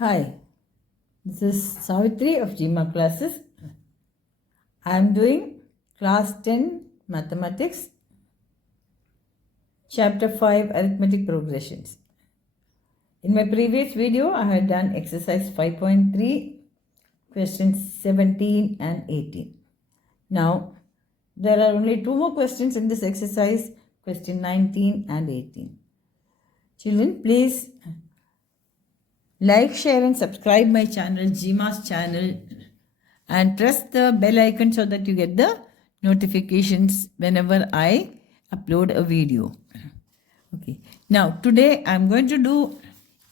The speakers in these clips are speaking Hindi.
Hi, this is Savitri of GMA classes. I am doing class 10 mathematics, chapter 5 arithmetic progressions. In my previous video, I had done exercise 5.3, questions 17 and 18. Now, there are only two more questions in this exercise, question 19 and 18. Children, please like, share and subscribe my channel, GMA's channel, and press the bell icon so that you get the notifications whenever I upload a video. Okay. Now, today I'm going to do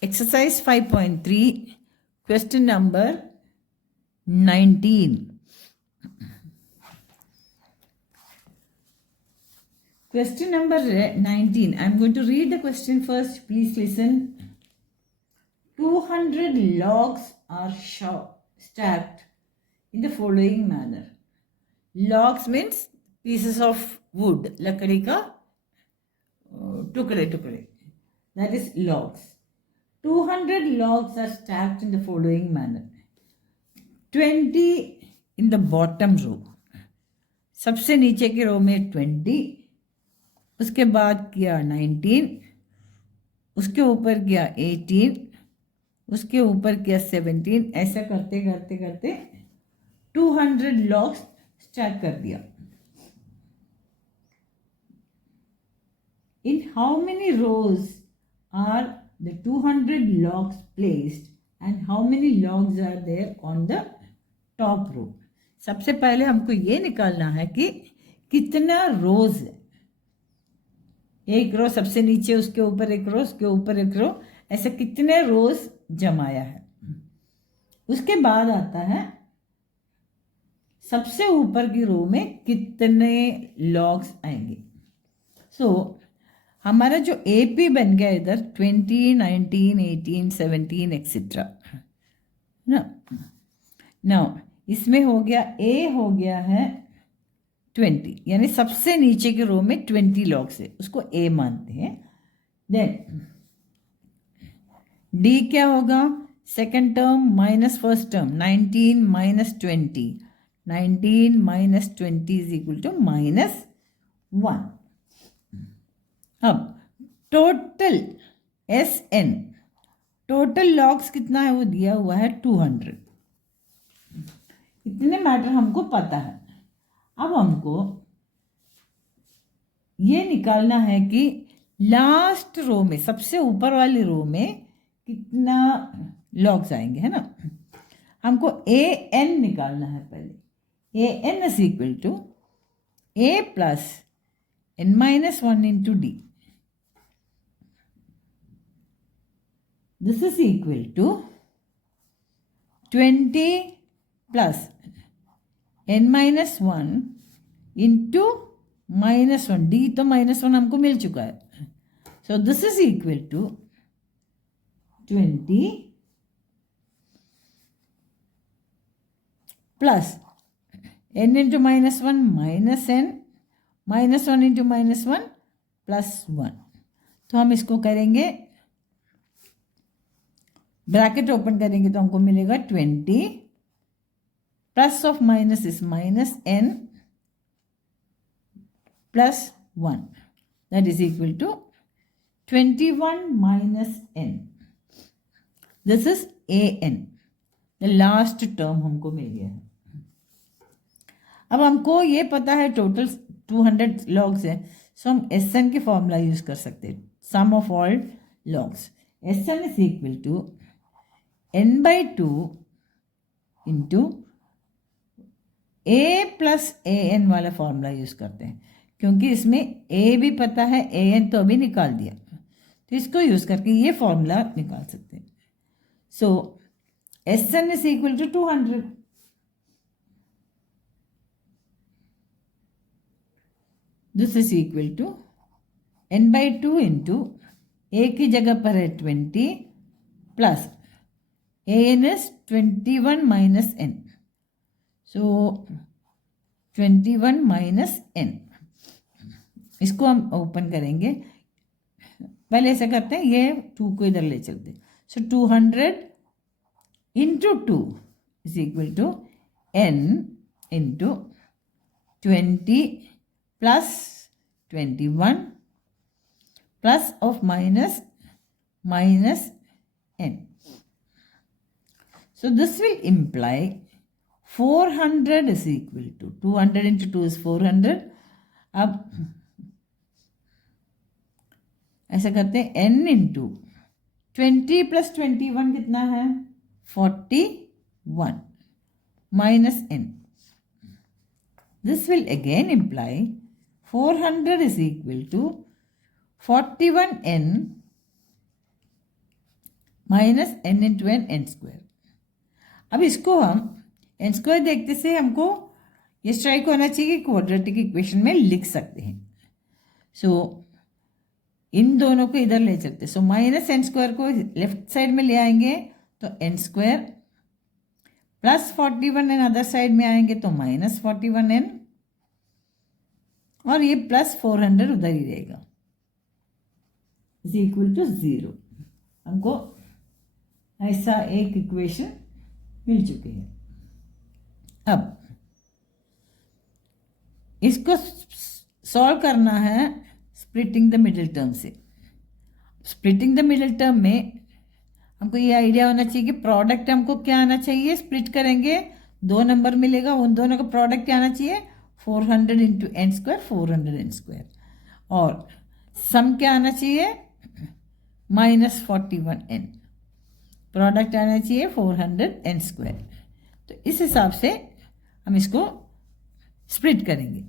exercise 5.3, question number 19. Question number 19. I'm going to read the question first. Please listen. 200 logs are stacked in the following manner. Logs means pieces of wood, lakadi ka tukade. That is logs. 200 logs are stacked in the following manner. 20 in the bottom row. सबसे नीचे के रो में 20, उसके बाद किया 19, उसके ऊपर किया 18, उसके ऊपर किया 17, ऐसा करते करते करते 200 लॉग्स स्टैक कर दिया. In how many rows are the 200 logs placed and how many logs are there on the top row? सबसे पहले हमको ये निकालना है कि कितना रोज है. एक रो सबसे नीचे, उसके ऊपर एक रो, उसके ऊपर एक रो, ऐसे कितने रोज जमाया है. उसके बाद आता है सबसे ऊपर की रो में कितने लॉग्स आएंगे. सो हमारा जो एपी बन गया इधर 20, 19, 18, 17 एक्सेट्रा ना. इसमें हो गया ए हो गया है 20, यानी सबसे नीचे के रो में 20 लॉग्स है, उसको ए मानते हैं. देन डी क्या होगा? Second term minus first term, 19 minus 20. 19 minus 20 is equal to -1. अब total S N, total logs कितना है वो दिया हुआ है 200. इतने मैटर हमको पता है. अब हमको ये निकालना है कि लास्ट रो में, सबसे ऊपर वाली रो में कितना लॉग्स आएंगे, है ना. हमको ए एन निकालना है पहले. A N is equal to A plus N minus 1 into D. This is equal to 20 plus n minus 1 into -1. D तो -1 हमको मिल चुका है. So this is equal to 20 plus n into -1 minus n, -1 into -1 plus 1. तो हम इसको करेंगे, ब्रैकेट ओपन करेंगे तो हमको मिलेगा 20 plus of minus is -n plus 1. That is equal to 21 minus n. This is an. The last term हमको मिल गया है. अब हमको ये पता है टोटल 200 लॉग्स है, सो हम SN के फॉर्मूला यूज कर सकते हैं. Sum of all logs. SN is equal to n/2 into A plus an वाला फॉर्मूला यूज करते हैं, क्योंकि इसमें a भी पता है, an तो अभी निकाल दिया, तो इसको यूज करके ये फॉर्मूला निकाल सकते हैं. So SN is equal to 200. This is equal to n/2 into A की जगह पर है 20 plus an is 21 minus n. So 21 minus n. इसको हम ओपन करेंगे. पहले ऐसा करते हैं, ये 2 को इधर ले चलते हैं. सो 200 into 2 is equal to n into 20 plus 21 plus of minus n. So this will imply 400 is equal to 200 into 2 is 400. अब ऐसा करते हैं n इंटू 20 प्लस 21 कितना है 41 minus n. This will again imply 400 is equal to 41n minus n into n square. अब इसको हम n स्क्वायर देखते से हमको ये स्ट्राइक होना चाहिए क्वाड्रेटिक इक्वेशन में लिख सकते हैं. सो इन दोनों को इधर ले चलते. सो माइनस एन स्क्वायर को लेफ्ट साइड में ले आएंगे तो N square plus 41 N other side में आएंगे तो माइनस 41 एन और ये प्लस 400 उधर ही रहेगा इज इक्वल टू 0. हमको ऐसा एक इक्वेशन मिल चुकी है. अब इसको सॉल्व करना है स्प्लिटिंग द मिडिल टर्म से. स्प्लिटिंग द मिडिल टर्म में हमको ये आइडिया होना चाहिए कि प्रोडक्ट हमको क्या आना चाहिए. स्प्लिट करेंगे 2 नंबर मिलेगा, उन दोनों का प्रोडक्ट क्या आना चाहिए 400 into N square 400 N square और सम क्या आना चाहिए माइनस 41 एन. प्रोडक्ट आना चाहिए 400 एन स्क्वायर. तो इस हिसाब से हम इसको स्प्लिट करेंगे.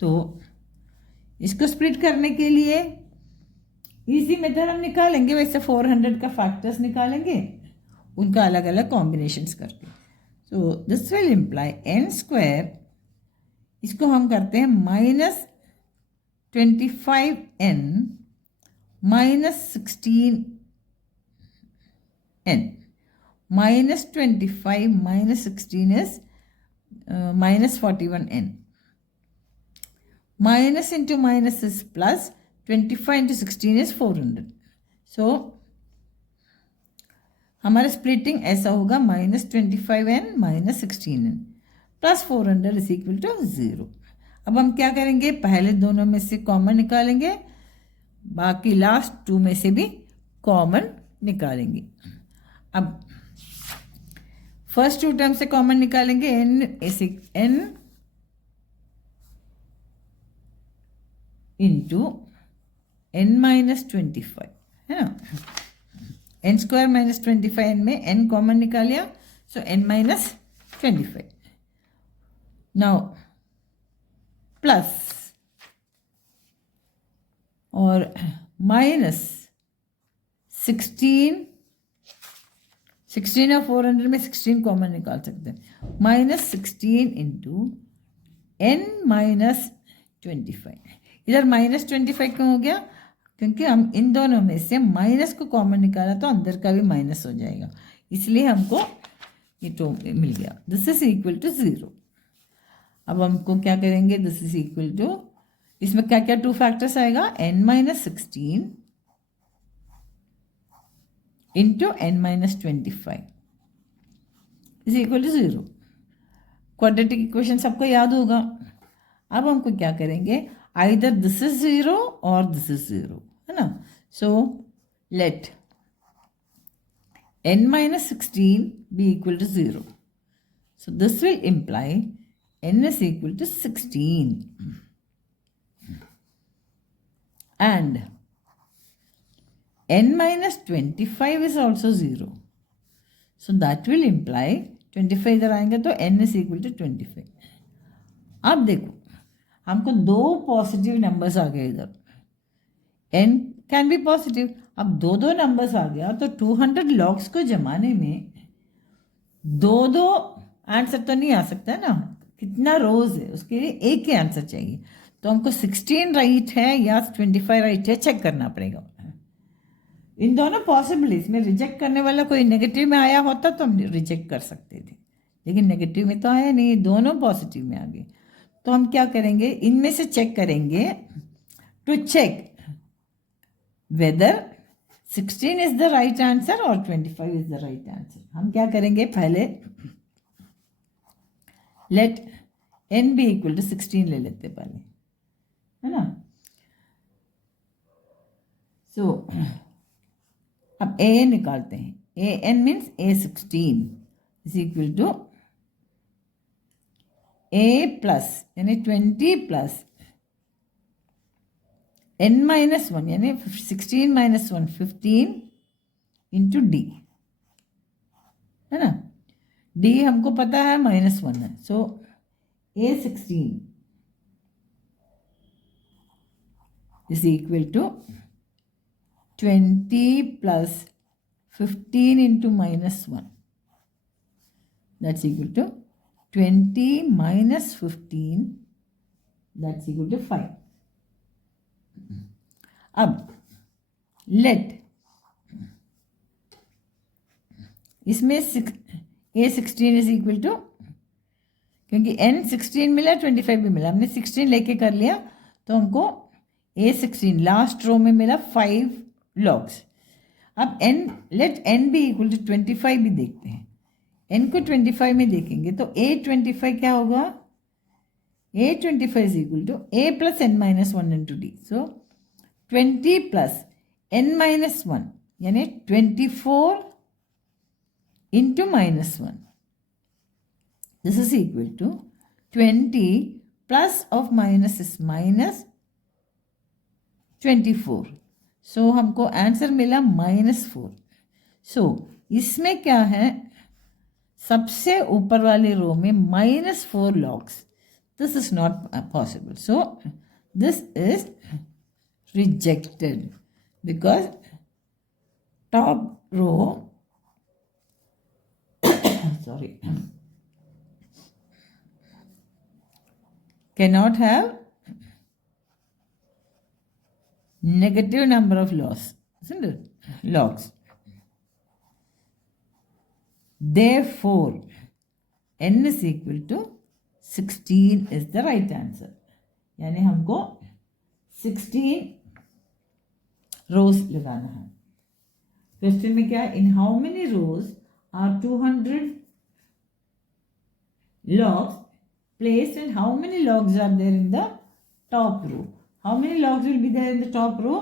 तो इसको स्प्लिट करने के लिए इजी मेथड हम निकालेंगे. वैसे 400 का फैक्टर्स निकालेंगे उनका अलग अलग कॉम्बिनेशंस करके. So this will imply N square, इसको हम करते हैं minus 25 N minus 16 n. Minus 25 minus 16 is minus 41 n. Minus into minus is plus. 25 into 16 is 400. So हमारा स्प्लिटिंग ऐसा होगा minus 25 n minus 16 n plus 400 is equal to 0. अब हम क्या करेंगे पहले दोनों में से कॉमन निकालेंगे, बाकी लास्ट 2 में से भी कॉमन निकालेंगे. अब फर्स्ट 2 टर्म से कॉमन निकालेंगे. n इंटू n माइनस 25 है ना. n स्क्वायर माइनस 25 n में n कॉमन निकालिया सो n माइनस 25. नाउ प्लस और माइनस 16 और 400 में 16 कॉमन निकाल सकते हैं. Minus 16 into n minus 25. इधर माइनस 25 क्यों हो गया क्योंकि हम इन दोनों में से माइनस को कॉमन निकाला तो अंदर का भी माइनस हो जाएगा, इसलिए हमको ये तो मिल गया. This is equal to 0. अब हमको क्या करेंगे दिस इज इक्वल टू, इसमें क्या क्या 2 फैक्टर्स आएगा n minus 16 into n minus 25 is equal to 0. Quadratic equation सबको याद होगा. अब हमको क्या करेंगे आइदर दिस इज 0 और दिस इज 0 है ना. So let n minus 16 be equal to 0. So this will imply n is equal to 16 and n minus 25 is also 0. So that will imply 25 इधर आएंगे तो n is equal to 25. अब देखो हमको 2 पॉजिटिव नंबर्स आ गए इधर. n can be positive. अब 2 नंबर्स आ गया तो 200 लॉग्स को जमाने में 2 आंसर तो नहीं आ सकता ना. कितना रोज है उसके लिए एक ही आंसर चाहिए. तो हमको 16 राइट है या 25 राइट है चेक करना पड़ेगा. इन दोनों पॉसिबिलिटीज में रिजेक्ट करने वाला कोई नेगेटिव में आया होता तो हम रिजेक्ट कर सकते थे, लेकिन नेगेटिव में तो आया नहीं, दोनों पॉजिटिव में आ गए. तो हम क्या करेंगे इनमें से चेक करेंगे to check whether 16 is the right answer और 25 इज द राइट आंसर. हम क्या करेंगे, पहले let n be equal to 16 ले लेते पहले, है ना. सो अब a n निकालते हैं. a n means a16 is equal to a plus यानी 20 प्लस n माइनस 1 यानी 16 माइनस 1 15 इंटू d, है ना. d हमको पता है -1 है. So a16 is equal to 20 plus 15 into -1, that's equal to 20 minus 15, that's equal to 5. अब लेट इसमें a16 इज इक्वल टू, क्योंकि n 16 मिला 25 भी मिला, हमने 16 लेके कर लिया तो हमको a16 लास्ट रो में मिला 5 लॉग्स. अब n लेट n भी इक्वल टू 25 भी देखते हैं. n को 25 में देखेंगे तो a25 क्या होगा, a25 is equal to a plus n minus 1 into d. So 20 plus n minus 1 यानी 24 into -1. This is equal to 20 plus of minus is minus 24. So हमको आंसर मिला -4. सो इसमें क्या है, सबसे ऊपर वाले रो में -4 logs. This is not possible. So this is rejected because top row sorry cannot have negative number of logs, isn't it? Logs. Therefore n is equal to 16 is the right answer. यानी हमको 16 रोज लगाना है. क्वेश्चन में क्या है, in how many rows are 200 logs placed and how many logs are there in the top row. How many logs will be there in the top row.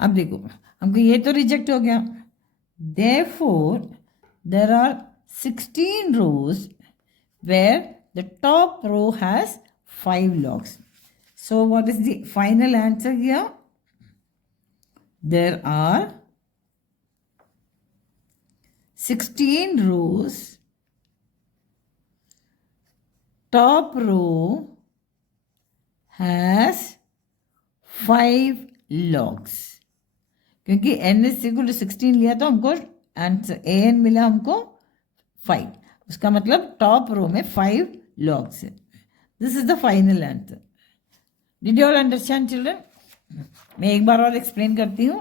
अब देखो हमको ये तो रिजेक्ट हो गया. Therefore there are 16 rows where the top row has 5 logs. So what is the final answer here? There are 16 rows. Top row has 5 logs. क्योंकि n is equal to 16 लिया तो हमको आंसर an मिला हमको 5. उसका मतलब टॉप रो में 5 logs है. This is the final answer. Did you all understand, children? मैं एक बार और एक्सप्लेन करती हूँ.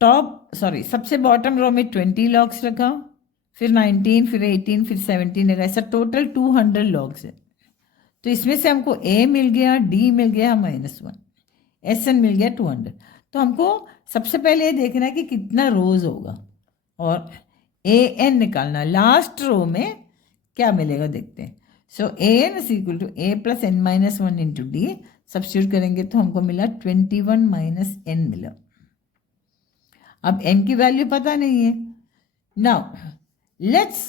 सबसे बॉटम रो में 20 लॉग्स रखा, फिर 19, फिर 18, फिर 17 लगा. ऐसा टोटल 200 लॉग्स है. तो इसमें से हमको a मिल गया, d मिल गया -1, sn मिल गया 200. तो हमको सबसे पहले ये देखना है कि कितना रोज होगा और an निकालना. लास्ट रो में क्या मिलेगा देखते हैं. So an is equal to a plus n minus 1 into d. Substitute करेंगे तो हमको मिला 21 माइनस n मिला. अब n की वैल्यू पता नहीं है. Now let's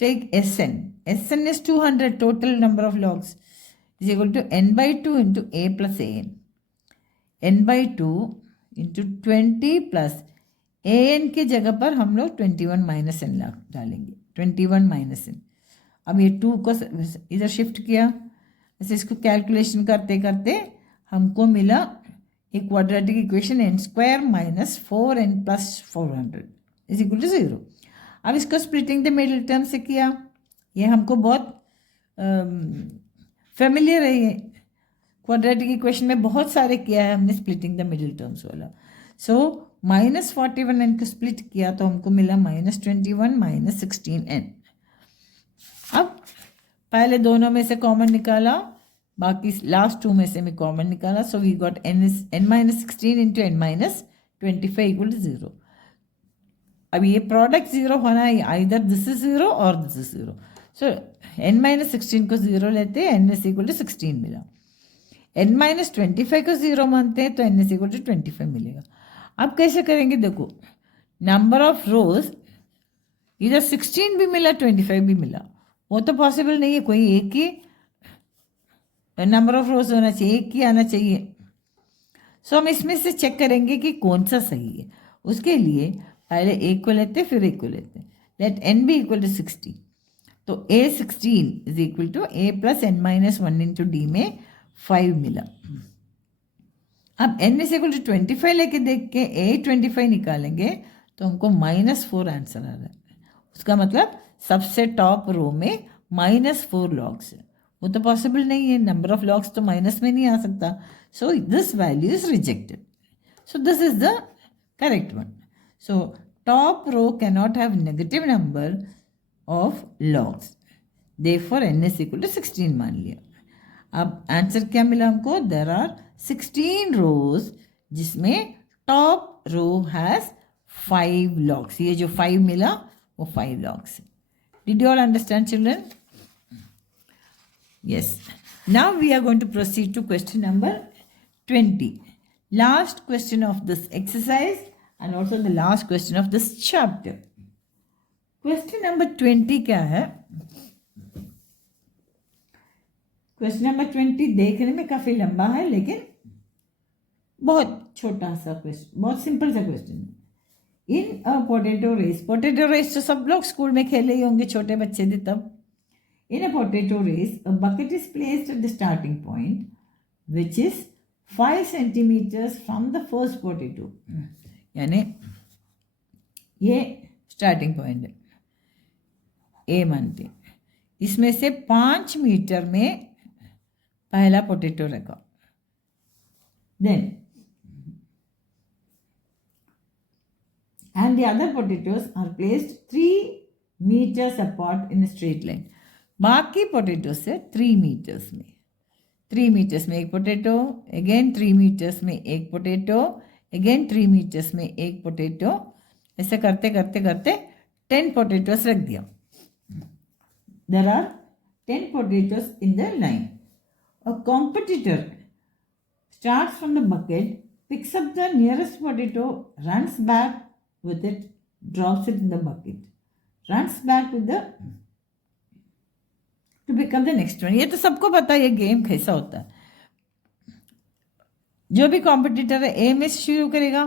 take sn. sn is 200. Total number of logs is equal to n/2 into a plus an. n/2 into 20 plus an के जगह पर हम लोग 21 माइनस n डालेंगे. 21 माइनस n. अब ये 2 को इधर शिफ्ट किया, ऐसे इसको कैलकुलेशन करते करते हमको मिला एक quadratic equation n² minus 4n plus 400 is equal to 0. अब इसको स्प्लिटिंग द मिडिल टर्म से किया. ये हमको बहुत फेमिलियर है. ये क्वाड्रेटिक इक्वेशन में बहुत सारे किया है हमने स्प्लिटिंग द मिडिल टर्म्स वाला. सो -41n को स्प्लिट किया तो हमको मिला -21 माइनस 16n. अब पहले दोनों में से कॉमन निकाला, बाकी लास्ट 2 में से मैं कॉमन निकाला, so we got n-16 into n-25 equal to 0. अब ये प्रोडक्ट 0 होना है, आइदर दिस इज 0 और दिस इज 0. सो n-16 को 0 लेते हैं, n इज इक्वल टू 16 मिला. n-25 को 0 मानते हैं तो n इज इक्वल टू 25 मिलेगा. अब कैसे करेंगे, देखो नंबर ऑफ रोज इधर 16 भी मिला 25 भी मिला, वो तो पॉसिबल नहीं है. कोई एक ही नंबर ऑफ रोज होना चाहिए, एक ही आना चाहिए. सो हम इसमें से चेक करेंगे कि कौन सा सही है. उसके लिए पहले एक को लेते फिर एक को लेते. Let n be equal to 60. तो a16 is equal to a plus n-1 into D में 5 मिला. अब n इज इक्वल टू 25 लेके देख के a25 निकालेंगे तो हमको -4 आंसर आ रहा है. उसका मतलब सबसे टॉप रो में -4 लॉग्स है. वो तो पॉसिबल नहीं है, नंबर ऑफ लॉग्स तो माइनस में नहीं आ सकता. So this value is rejected. So this is the correct one. So top row cannot have negative number of logs, therefore n is equal to 16 मान लिया. अब आंसर क्या मिला हमको, देयर आर 16 रोज जिसमें टॉप रो हैज 5 लॉग्स. ये जो 5 मिला वो 5 लॉग्स है. Did you all understand children? Yes. Now we are going to proceed to question number 20. Last question of this exercise and also the last question of this chapter. Question number 20 क्या है? Question number 20 देखने में काफ़ी लंबा है लेकिन बहुत छोटा सा क्वेश्चन, बहुत सिंपल सा क्वेश्चन है. In a potato race, potato race तो सब लोग स्कूल में खेले ही होंगे, छोटे बच्चे थे तब. In a potato race, a bucket is placed at the starting point, which is 5 centimeters from the first potato. यानी ये स्टार्टिंग पॉइंट है, ए मानते हैं. इसमें से 5 मीटर में पहला पोटैटो रखा. Then and the other potatoes are placed 3 meters apart in a straight line. बाकी पोटैटो से 3 मीटर्स में, 3 मीटर्स में एक पोटैटो, अगेन 3 मीटर्स में एक पोटैटो, अगेन 3 मीटर्स में एक पोटैटो. ऐसे करते करते करते 10 पोटैटोस रख दिया. There are 10 potatoes in the line. A competitor starts from the bucket, picks up the nearest potato, runs back with it, drops it in the bucket, runs back with the to become the next one. ये तो सबको पता है ये गेम कैसा होता है. जो भी कॉम्पिटिटर है ए में से शुरू करेगा,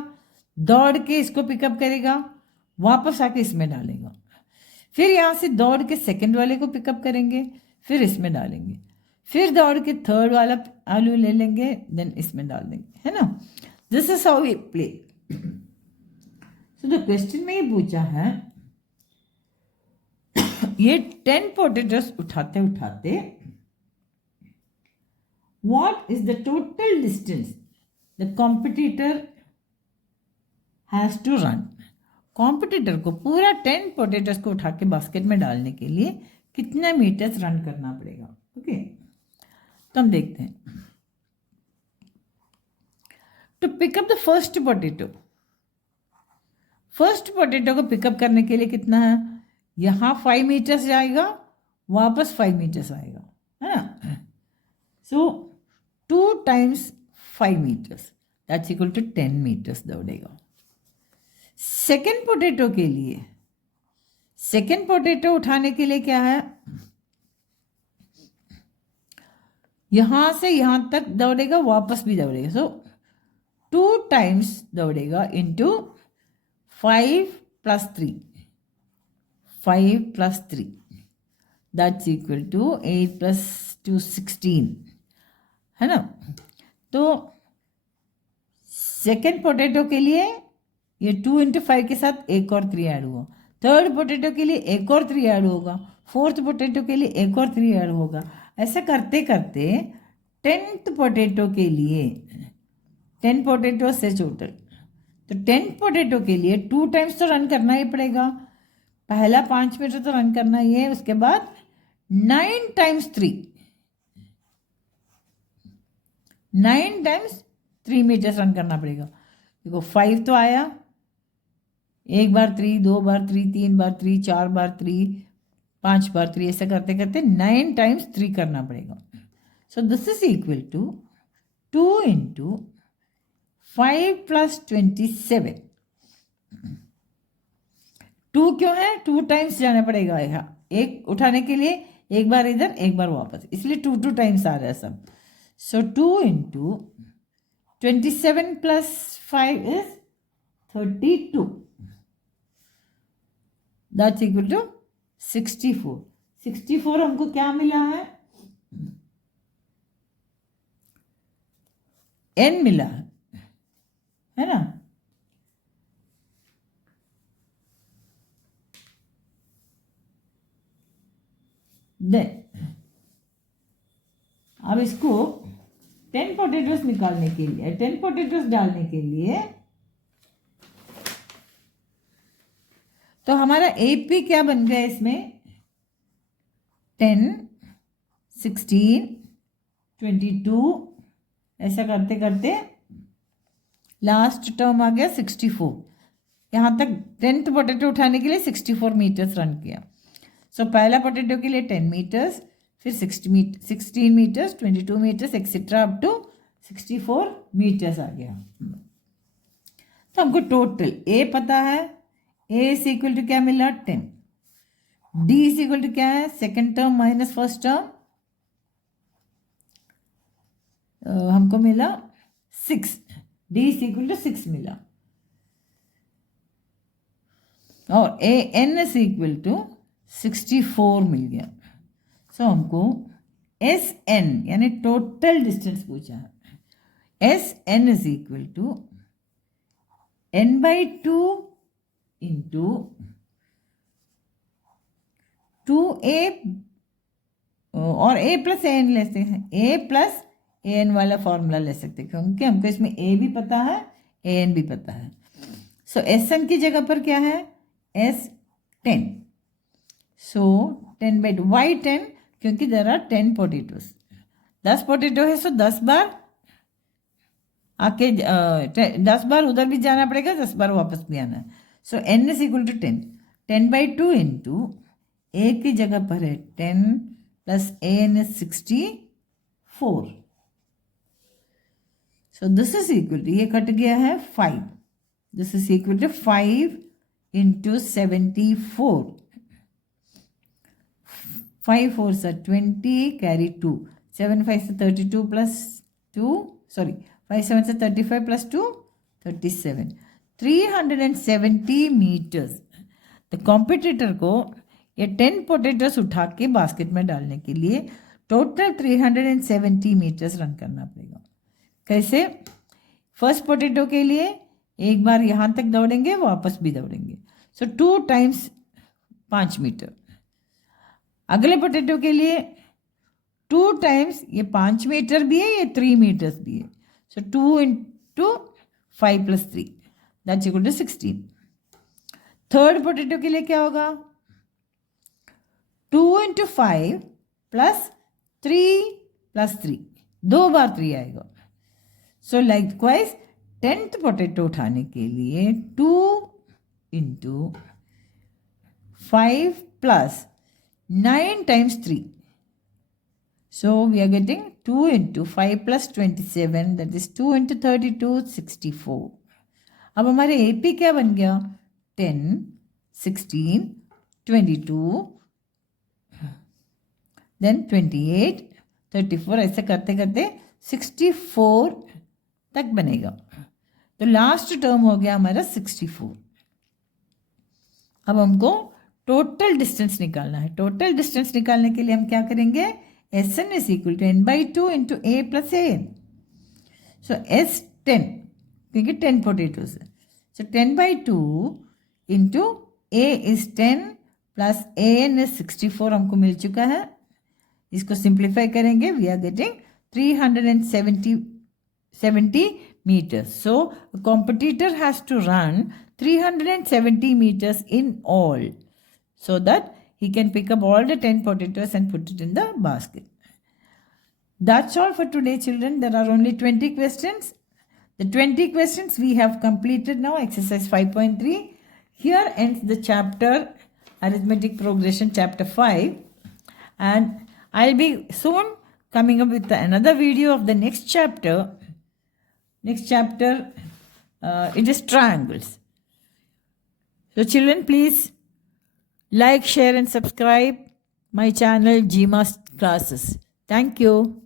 दौड़ के इसको पिकअप करेगा, वापस आके इसमें डालेगा, फिर यहाँ से दौड़ के सेकंड वाले को पिकअप करेंगे, फिर इसमें डालेंगे, फिर दौड़ के थर्ड वाला आलू ले लेंगे, देन इसमें डाल देंगे, है ना. This is how we play. So the question में ये पूछा है, ये 10 पोटैटोस उठाते उठाते what is the total distance the competitor has to run. Competitor को पूरा 10 पोटैटोस को उठा के बास्केट में डालने के लिए कितना मीटर्स रन करना पड़ेगा. ओके, तो हम देखते हैं. To pick up the first potato, first potato को पिकअप करने के लिए कितना है, यहाँ 5 मीटर्स जाएगा, वापस 5 मीटर्स आएगा, है ना. So 2 times 5 metres that's equal to 10 metres दौड़ेगा. सेकेंड पोटैटो के लिए, सेकेंड पोटैटो उठाने के लिए क्या है, यहाँ से यहाँ तक दौड़ेगा, वापस भी दौड़ेगा. सो 2 times दौड़ेगा इंटू 5 + 3, 5 + 3 दैट्स इक्वल टू 8 + 2 16, है ना. तो सेकेंड पोटैटो के लिए ये 2 × 5 के साथ एक और 3 ऐड हुआ, थर्ड पोटैटो के लिए एक और 3 ऐड होगा, फोर्थ पोटैटो के लिए एक और 3 ऐड होगा. ऐसा करते करते 10th पोटैटो के लिए 10 पोटैटो से टोटल, तो 10 पोटैटो के लिए 2 times तो रन करना ही पड़ेगा. पहला 5 मीटर तो रन करना ही है, उसके बाद 9 times 3, 9 टाइम्स 3 मीटर्स रन करना पड़ेगा। देखो 5 तो आया, एक बार 3, 2 बार 3, 3 बार 3, 4 बार 3, 5 बार 3, ऐसा करते करते 9 टाइम्स 3 करना पड़ेगा। So this is equal to 2 into 5 plus 27। 2 क्यों है? 2 टाइम्स जाना पड़ेगा यहाँ, एक उठाने के लिए एक बार इधर एक बार वापस, इसलिए 2 टाइम्स आ रहा है सब। So 2 into 27 plus 5 is 32, that's equal to 64। 64 हमको क्या मिला है? n मिला है ना। देन अब इसको 10 पोटेटोस निकालने के लिए, 10 पोटेटोस डालने के लिए, तो हमारा एपी क्या बन गया इसमें? 10, 16, 22, ऐसा करते करते लास्ट टर्म आ गया 64। यहाँ तक 10th पोटेटो उठाने के लिए 64 मीटर्स रन किया। सो पहला पोटेटो के लिए 10 मीटर्स, फिर 16 metres, 22 metres etcetera up to 64 metres आ गया। तो हमको टोटल ए पता है, ए इज इक्वल टू क्या मिला? 10। डी इज इक्वल टू क्या है? Second term minus first term, हमको मिला 6। डी इज इक्वल टू 6 मिला। और A N is equal to 64 मिल गया। सो हमको एस एन यानी टोटल डिस्टेंस पूछा है। S N is equal to n/2 into 2a, और a प्लस ए एन लेते हैं, a प्लस ए एन वाला फॉर्मूला ले सकते हैं, क्योंकि हमको इसमें a भी पता है, ए एन भी पता है। सो एस एन की जगह पर क्या है? S10। सो 10/2, वाई 10? क्योंकि देर आर 10 पोटेटोज, 10 पोटेटो है, सो 10 बार आके 10 बार उधर भी जाना पड़ेगा, 10 बार वापस भी आना है। So n is equal to 10। 10/2 into A की जगह पर है 10 plus A N is 64। So this is equal to, ये कट गया है 5, this is equal to 5 into 74। 5 4s are 20, carry 2, 7 5s are 32 plus 2, sorry 5 7s are 35 plus 2, 37, 370 meters। तो कॉम्पिटिटर को ये 10 पोटेटोस उठा के बास्केट में डालने के लिए टोटल 370 मीटर्स रन करना पड़ेगा। कैसे? फर्स्ट पोटेटो के लिए एक बार यहाँ तक दौड़ेंगे, वापस भी दौड़ेंगे, सो 2 टाइम्स 5 मीटर। अगले पोटेटो के लिए 2 टाइम्स, ये 5 मीटर भी है, ये 3 मीटर्स भी है, so 2 into 5 plus 3, that's equal to 16। Third potato के लिए क्या होगा? 2 इंटू 5 प्लस 3 प्लस 3, 2 बार 3 आएगा। सो लाइकवाइज 10th पोटेटो उठाने के लिए 2 into 5 plus 9 times 3. So we are getting 2 into 5 plus 27, that is 2 into 32, 64. अब हमारे AP क्या बन गया? 10, 16, 22, then 28, 34, ऐसे करते करते 64 तक बनेगा। तो लास्ट टर्म हो गया हमारा 64। अब हमको टोटल डिस्टेंस निकालना है। टोटल डिस्टेंस निकालने के लिए हम क्या करेंगे? S N is equal to n/2 into A plus A N. So S10 क्योंकि 10 पोटेटोज है, so 10/2 into A is 10 plus A N is 64 हमको मिल चुका है। इसको सिंप्लीफाई करेंगे, we are getting 370 meters. So a competitor has to run 370 meters in all, so that he can pick up all the 10 potatoes and put it in the basket. That's all for today, children. There are only 20 questions. The 20 questions we have completed now, exercise 5.3. Here ends the chapter Arithmetic Progression, chapter 5. And I'll be soon coming up with another video of the next chapter. Next chapter, it is triangles. So children, please like, share and subscribe my channel GMAS Classes. Thank you.